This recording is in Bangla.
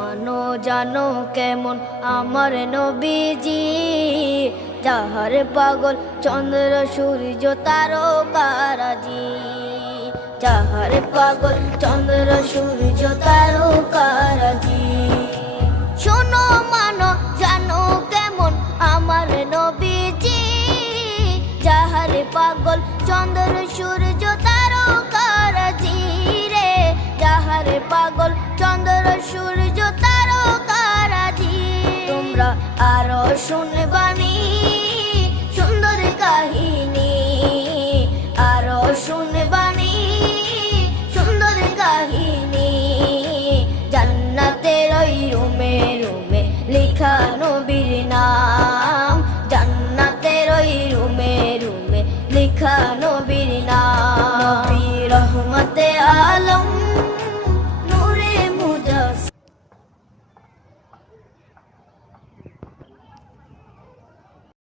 মানো জানো কেমন আমার নবীজি, যাহার পাগল চন্দ্র সূর্য তারকারাজি, যাহার পাগল চন্দ্র সূর্য তারকারাজি। শোনো মানো জানো কেমন আমার নবীজি, যাহার পাগল চন্দ্র সূর্য তারকারাজি রে, যাহার পাগল চন্দ্র সূর্য তারকারাজি। তোমরা আরো শুনে